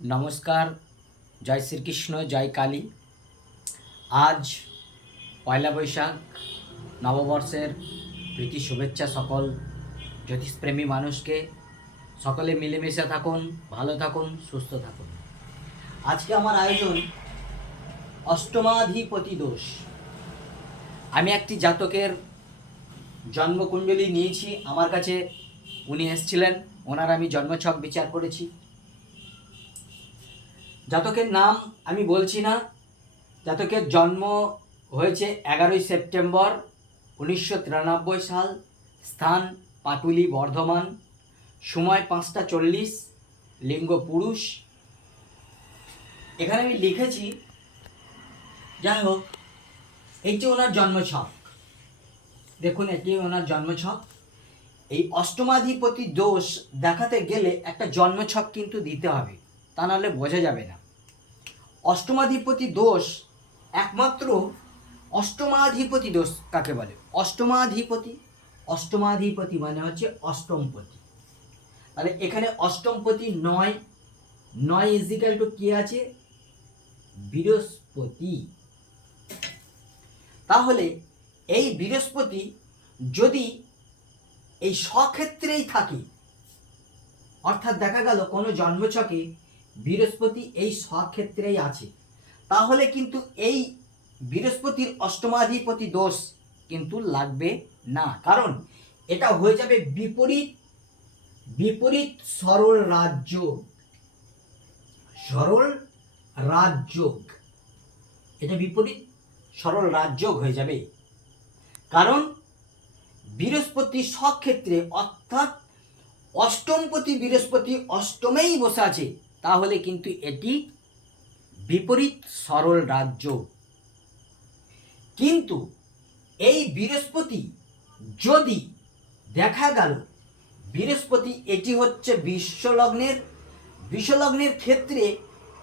নমস্কার, জয় শ্রীকৃষ্ণ, জয় কালী। আজ পয়লা বৈশাখ, নববর্ষের প্রীতি শুভেচ্ছা সকল জ্যোতিষপ্রেমী মানুষকে। সকলে মিলেমিশে থাকুন, ভালো থাকুন, সুস্থ থাকুন। আজকে আমার আয়োজন অষ্টমাধিপতি দোষ। আমি একটি জাতকের জন্মকুণ্ডলী নিয়েছি। আমার কাছে উনি এসেছিলেন, ওনার আমি জন্মছক বিচার করেছি। জাতকের নাম আমি বলছি না। জাতকের জন্ম হয়েছে এগারোই সেপ্টেম্বর উনিশশো তিরানব্বই সাল। স্থান পাটুলি, বর্ধমান। সময় পাঁচটা চল্লিশ, লিঙ্গ পুরুষ। এখানে আমি লিখেছি, যাই হোক, এই যে ওনার জন্মছক দেখুন এটি ওনার জন্মছক এই অষ্টমাধিপতি দোষ দেখাতে গেলে একটা জন্মছক কিন্তু দিতে হবে। তা নাহলে বোঝা যাবে না। অষ্টমাধিপতি দোষ একমাত্র অষ্টমাধিপতি দোষ কাকে বলে? অষ্টমাধিপতি। অষ্টমাধিপতি মানে হচ্ছে অষ্টমপতি। তাহলে এখানে অষ্টমপতি নয়। নয় ইজিক্যাল টু কি আছে? বৃহস্পতি। তাহলে এই বৃহস্পতি যদি এই স্বক্ষেত্রেই থাকে, অর্থাৎ দেখা গেল কোনো জন্মছকে বৃহস্পতি এই স্বক্ষেত্রেই আছে। তাহলে কিন্তু এই বৃহস্পতির অষ্টমাধিপতি দোষ কিন্তু লাগবে না। কারণ এটা হয়ে যাবে বিপরীত বিপরীত সরল রাজ্য। সরল রাজযোগ এটা বিপরীত সরল রাজযোগ হয়ে যাবে। কারণ বৃহস্পতি স্বক্ষেত্রে অর্থাৎ অষ্টমপতি বৃহস্পতি অষ্টমেই বসে আছে। তাহলে কিন্তু এটি বিপরীত সরল রাজ্য। কিন্তু এই বৃহস্পতি যদি দেখা গেল, বৃহস্পতি এটি হচ্ছে বিশ্বলগ্নের বিশ্বলগ্নের ক্ষেত্রে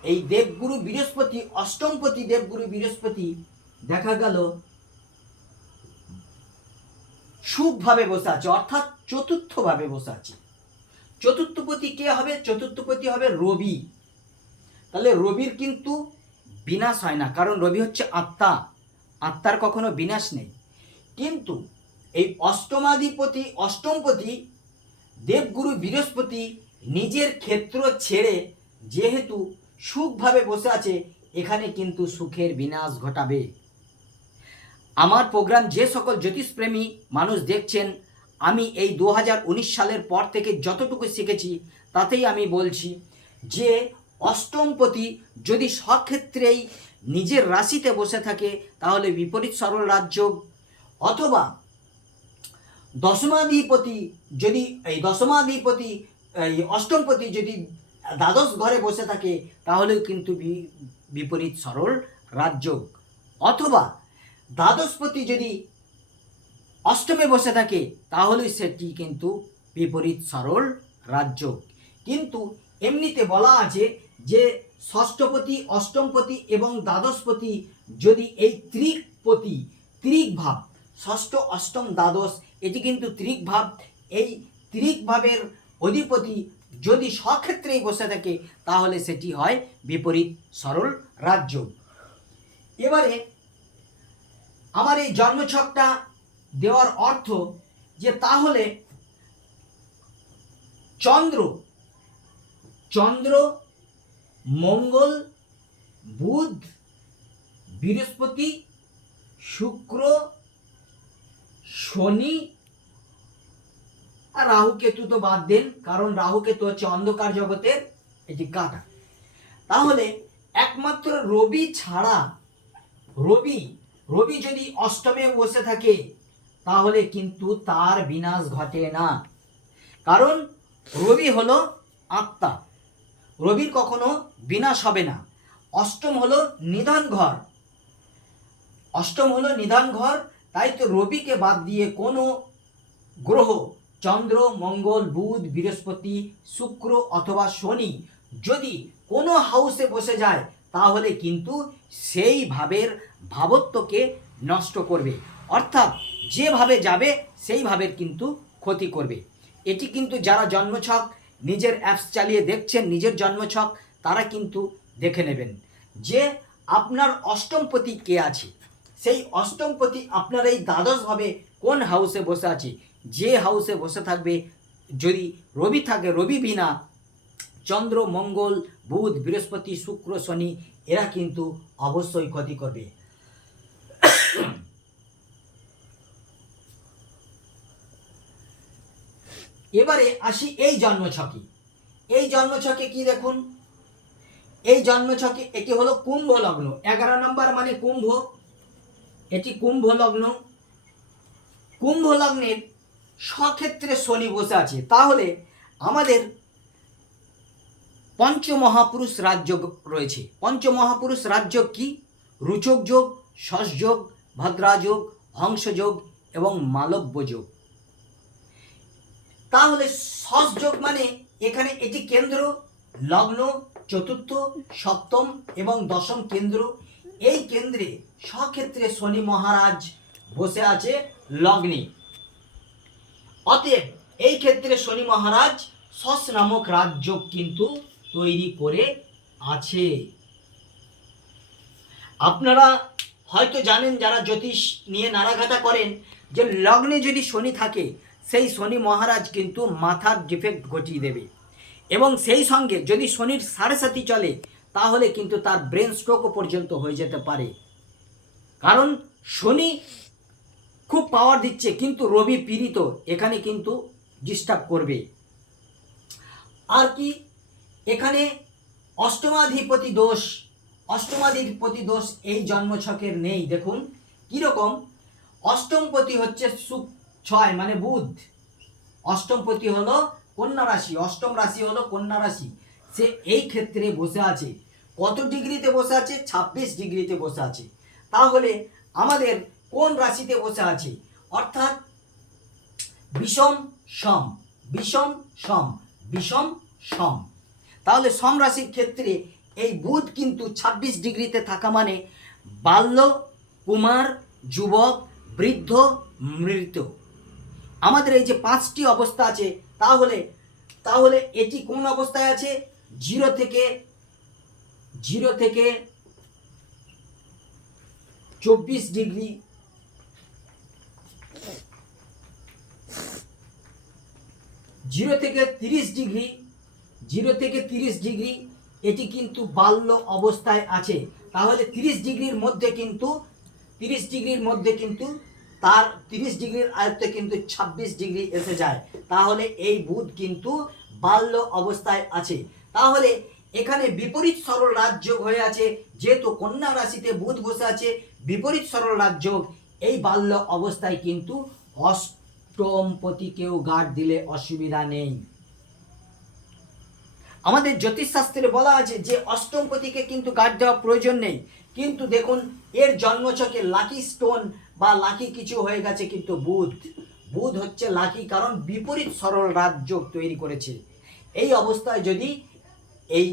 এই দেবগুরু বৃহস্পতি, অষ্টমপতি দেবগুরু বৃহস্পতি দেখা গেল সুখভাবে বসে আছে, অর্থাৎ চতুর্থভাবে বসে আছে। চতুর্থপতি কে হবে? চতুর্থপতি হবে রবি। তাহলে রবির কিন্তু বিনাশ হয় না, কারণ রবি হচ্ছে আত্মা। আত্মার কখনো বিনাশ নেই। কিন্তু এই অষ্টমাধিপতি, অষ্টমপতি, দেবগুরু বৃহস্পতি নিজের ক্ষেত্র ছেড়ে যেহেতু সুখভাবে বসে আছে, এখানে কিন্তু সুখের বিনাশ ঘটাবে। আমার প্রোগ্রাম যে সকল জ্যোতিষপ্রেমী মানুষ দেখছেন আমি এই দু হাজার উনিশ সালের পর থেকে যতটুকু শিখেছি, তাতেই আমি বলছি যে অষ্টমপতি যদি স্বক্ষেত্রেই নিজের রাশিতে বসে থাকে, তাহলে বিপরীত সরল রাজ্য। অথবা দশমাধিপতি যদি, এই দশমাধিপতি, এই অষ্টমপতি যদি দ্বাদশ ঘরে বসে থাকে, তাহলেও কিন্তু বিপরীত সরল রাজ্য। অথবা দ্বাদশপতি যদি অষ্টমে বসে থাকে তাহলে সেটি কিন্তু বিপরীত সরল রাজ্য। কিন্তু এমনিতে বলা আছে যে ষষ্ঠপতি, অষ্টমপতি এবং দ্বাদশপতি যদি এই ত্রিকপতি ত্রিক ভাব ষষ্ঠ, অষ্টম, দ্বাদশ, এটি কিন্তু ত্রিক ভাব এই ত্রিক ভাবের অধিপতি যদি স্বক্ষেত্রেই বসে থাকে, তাহলে সেটি হয় বিপরীত সরল রাজ্য। এবারে, আমার এই জন্মছকটা দেওয়ার অর্থ যে তাহলে চন্দ্র চন্দ্র, মঙ্গল, বুধ, বৃহস্পতি, শুক্র, শনি আর রাহু কেতু তো বাদ দেন, কারণ রাহু কেতু হচ্ছে অন্ধকার জগতের এটি কাটা। তাহলে একমাত্র রবি ছাড়া রবি রবি যদি অষ্টমে বসে থাকে তাহলে কিন্তু তার বিনাশ ঘটে না। কারণ রবি হলো আত্মা। রবির কখনো বিনাশ হবে না। অষ্টম হলো নিধন ঘর। অষ্টম হলো নিধন ঘর, তাই তো রবিকে বাদ দিয়ে কোনো গ্রহ, চন্দ্র, মঙ্গল, বুধ, বৃহস্পতি, শুক্র অথবা শনি যদি কোনো হাউসে বসে যায়, তাহলে কিন্তু সেই ভাবের ভাবত্বকে নষ্ট করবে। অর্থাৎ যেভাবে যাবে সেইভাবে কিন্তু ক্ষতি করবে। এটি কিন্তু যারা জন্মছক, নিজের অ্যাপস চালিয়ে দেখছেন, নিজের জন্মছক, তারা কিন্তু দেখে নেবেন। যে আপনার অষ্টমপতি কে আছে? সেই অষ্টমপতি আপনার এই দ্বাদশভাবে কোন হাউসে বসে আছে? যে হাউসে বসে থাকবে, যদি রবি থাকে, রবি বিনা চন্দ্র, মঙ্গল, বুধ, বৃহস্পতি, শুক্র, শনি, এরা কিন্তু অবশ্যই ক্ষতি করবে। এবারে আসি এই জন্মছকে। এই জন্মছকে কি দেখুন? এই জন্মছকে এটি হলো কুম্ভ লগ্ন। এগারো নম্বর মানে কুম্ভ। এটি কুম্ভ লগ্ন। কুম্ভ লগ্নের স্বক্ষেত্রে শনি বসে আছে। তাহলে আমাদের পঞ্চমহাপুরুষ রাজযোগ রয়েছে। পঞ্চমহাপুরুষ রাজযোগ কি? রুচক যোগ শসযোগ ভদ্রাযোগ হংসযোগ এবং মালব্য যোগ। তাহলে সসযোগ মানে এখানে এটি কেন্দ্র, লগ্ন, চতুর্থ, সপ্তম এবং দশম কেন্দ্র। এই কেন্দ্রে স্বক্ষেত্রে শনি মহারাজ বসে আছে লগ্নে। অতএব এই ক্ষেত্রে শনি মহারাজ সস নামক রাজযোগ কিন্তু তৈরি করে আছে। আপনারা হয়তো জানেন, যারা জ্যোতিষ নিয়ে নাড়াঘাটা করেন, যে লগ্নে যদি শনি থাকে সেই শনি মহারাজ কিন্তু মাথার ডিফেক্ট ঘটিয়ে দেবে। এবং সেই সঙ্গে যদি শনির সাড়ে সাথী চলে, তাহলে কিন্তু তার ব্রেন স্ট্রোকও পর্যন্ত হয়ে যেতে পারে। কারণ শনি খুব পাওয়ার দিচ্ছে, কিন্তু রবি পীড়িত, এখানে কিন্তু ডিস্টার্ব করবে। আর কি, এখানে অষ্টমাধিপতি দোষ অষ্টমাধিপতি দোষ এই জন্মছকের নেই। দেখুন, কীরকম? অষ্টমপতি হচ্ছে সুখ ছয় মানে বুধ। অষ্টমপতি হলো কন্যা রাশি। অষ্টম রাশি হলো কন্যা রাশি। সে এই ক্ষেত্রে বসে আছে। কত ডিগ্রিতে বসে আছে? ছাব্বিশ ডিগ্রিতে বসে আছে। তাহলে আমাদের কোন রাশিতে বসে আছে? অর্থাৎ বিষম সম। বিষম সম। বিষম সম। তাহলে সম রাশির ক্ষেত্রে এই বুধ কিন্তু ২৬ ডিগ্রিতে থাকা মানে বাল্য, কুমার, যুবক, বৃদ্ধ, মৃত। আমাদের এই যে পাঁচটি অবস্থা আছে, তাহলে তাহলে এটি কোন অবস্থায় আছে? জিরো থেকে জিরো থেকে চব্বিশ ডিগ্রি জিরো থেকে তিরিশ ডিগ্রি, জিরো থেকে তিরিশ ডিগ্রি, এটি কিন্তু বাল্য অবস্থায় আছে। তাহলে তিরিশ ডিগ্রির মধ্যে কিন্তু, তিরিশ ডিগ্রির মধ্যে কিন্তু তার তিরিশ ডিগ্রির আয়ত্তে কিন্তু ছাব্বিশ ডিগ্রি এসে যায়। তাহলে এই বুধ কিন্তু বাল্য অবস্থায় আছে। তাহলে এখানে বিপরীত সরল রাজযোগ হয়ে আছে, যেহেতু কন্যা রাশিতে বুধ বসে আছে, বিপরীত সরল রাজযোগ এই বাল্য অবস্থায় কিন্তু অষ্টম অষ্টমপতিকেও গার্ড দিলে অসুবিধা নেই। আমাদের জ্যোতিষশাস্ত্রে বলা আছে যে অষ্টমপতিকে কিন্তু গার্ড দেওয়া প্রয়োজন নেই। কিন্তু দেখুন, এর জন্মচকে লাকি স্টোন বা লাকি কিছু হয়ে গেছে, কিন্তু বুধ বুধ হচ্ছে লাকি কারণ বিপরীত সরল রাজযোগ তৈরি করেছে। এই অবস্থায় যদি এই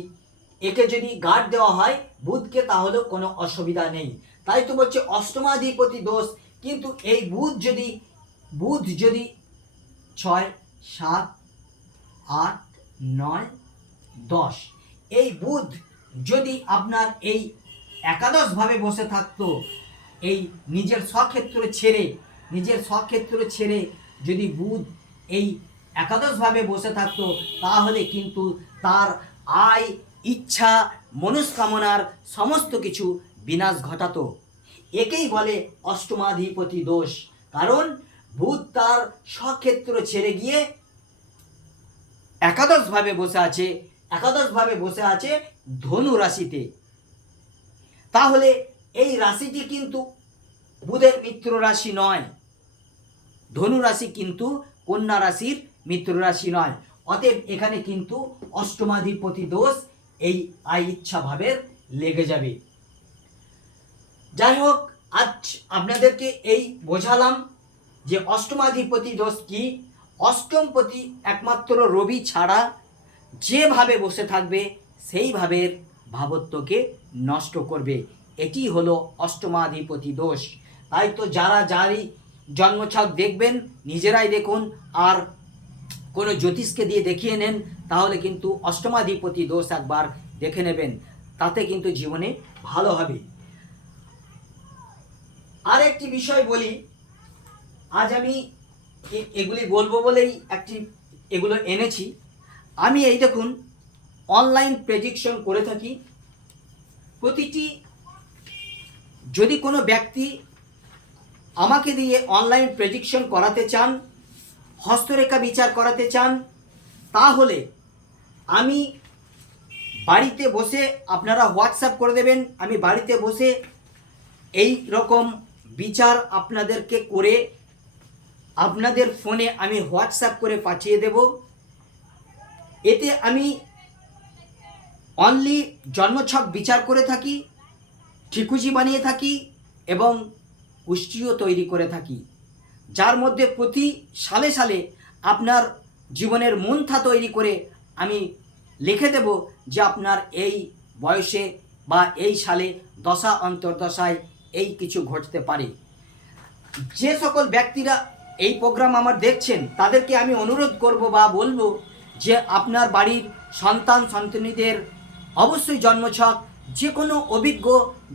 একে যদি গার্ড দেওয়া হয়, বুধকে তাহলেও কোনো অসুবিধা নেই। তাই তো বলছে অষ্টমাধিপতি দোষ, কিন্তু এই বুধ যদি বুধ যদি ছয়, সাত, আট, নয়, দশ, এই বুধ যদি আপনার এই একাদশভাবে বসে থাকতো এই নিজের স্বক্ষেত্র ছেড়ে, নিজের স্বক্ষেত্র ছেড়ে যদি বুধ এই একাদশভাবে বসে থাকতো, তাহলে কিন্তু তার আয়, ইচ্ছা, মনস্কামনার সমস্ত কিছু বিনাশ ঘটাতো। একেই বলে অষ্টমাধিপতি দোষ। কারণ বুধ তার স্বক্ষেত্র ছেড়ে গিয়ে একাদশভাবে বসে আছে, একাদশভাবে বসে আছে ধনু রাশিতে। তাহলে এই রাশিটি কিন্তু বুধের মিত্র রাশি নয়, ধনু রাশি কিন্তু কন্যা রাশির মিত্র রাশি নয়। অতএব এখানে কিন্তু অষ্টমাধিপতি দোষ এই আয় ইচ্ছা ভাবের লেগে যাবে। যাই হোক, আজ আপনাদেরকে এই বোঝালাম যে অষ্টমাধিপতি দোষ কি। অষ্টমপতি একমাত্র রবি ছাড়া যেভাবে বসে থাকবে সেইভাবে ভাবত্বকে নষ্ট করবে। এটি হলো অষ্টমাধিপতি দোষ। তাই তো যারা যারই জন্মছক দেখবেন, নিজেরাই দেখুন, আর কোনো জ্যোতিষকে দিয়ে দেখিয়ে নেন, তাহলে কিন্তু অষ্টমাধিপতি দোষ একবার দেখে নেবেন। তাতে কিন্তু জীবনে ভালো হবে। আর একটি বিষয় বলি, আজ আমি এগুলি বলব বলেই একটি, এগুলো এনেছি। আমি এই দেখুন, অনলাইন প্রেডিকশন করে থাকি। প্রতিটি যদি কোনো ব্যক্তি আমাকে দিয়ে অনলাইন প্রেডিকশন করাতে চান, হস্তরেখা বিচার করাতে চান, তাহলে আমি বাড়িতে বসে আপনারা হোয়াটসঅ্যাপ করে দেবেন। আমি বাড়িতে বসে এই রকম বিচার আপনাদেরকে করে আপনাদের ফোনে আমি হোয়াটসঅ্যাপ করে পাঠিয়ে দেব। এতে আমি অনলি জন্মছক বিচার করে থাকি। ঠিকুজি বানিয়ে থাকি এবং কুষ্টিও তৈরি করে থাকি। যার মধ্যে প্রতি সালে সালে আপনার জীবনের মন্থা তৈরি করে আমি লিখে দেব যে আপনার এই বয়সে বা এই সালে দশা, অন্তর্দশায় এই কিছু ঘটতে পারে। যে সকল ব্যক্তিরা এই প্রোগ্রাম আমার দেখছেন, তাদেরকে আমি অনুরোধ করব বা বলব যে আপনার বাড়ির সন্তান সন্তানীদের অবশ্যই জন্মছক যে কোনো অভিজ্ঞ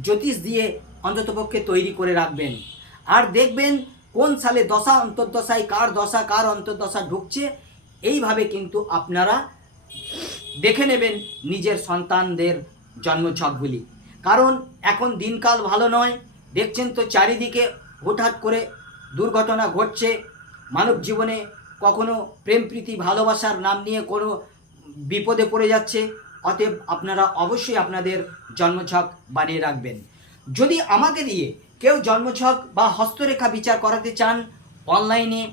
জ্যোতিষ দিয়ে অন্ততপক্ষে তৈরি করে রাখবেন। আর দেখবেন কোন সালে দশা, অন্তর্দশায় কার দশা, কার অন্তর্দশা ঢুকছে, এইভাবে কিন্তু আপনারা দেখে নেবেন নিজের সন্তানদের জন্মছকগুলি কারণ এখন দিনকাল ভালো নয়, দেখছেন তো চারিদিকে হঠাৎ করে দুর্ঘটনা ঘটছে। মানব জীবনে কখনো প্রেম প্রীতি ভালোবাসার নাম নিয়ে কোনো বিপদে পড়ে যাচ্ছে। অতএব আপনারা অবশ্যই আপনাদের জন্মছক বানিয়ে রাখবেন। যদি আমাকে দিয়ে কেউ জন্মছক বা হস্তরেখা বিচার করাতে চান অনলাইনে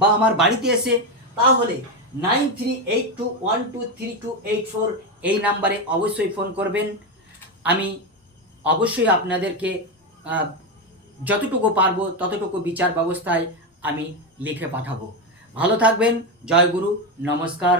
বা আমার বাড়িতে এসে, তাহলে nine three eight two one two three two eight four এই নাম্বারে অবশ্যই ফোন করবেন। আমি অবশ্যই আপনাদেরকে যতটুকু পারব ততটুকু বিচার ব্যবস্থায় আমি লিখে পাঠাবো। ভালো থাকবেন, জয় গুরু, নমস্কার।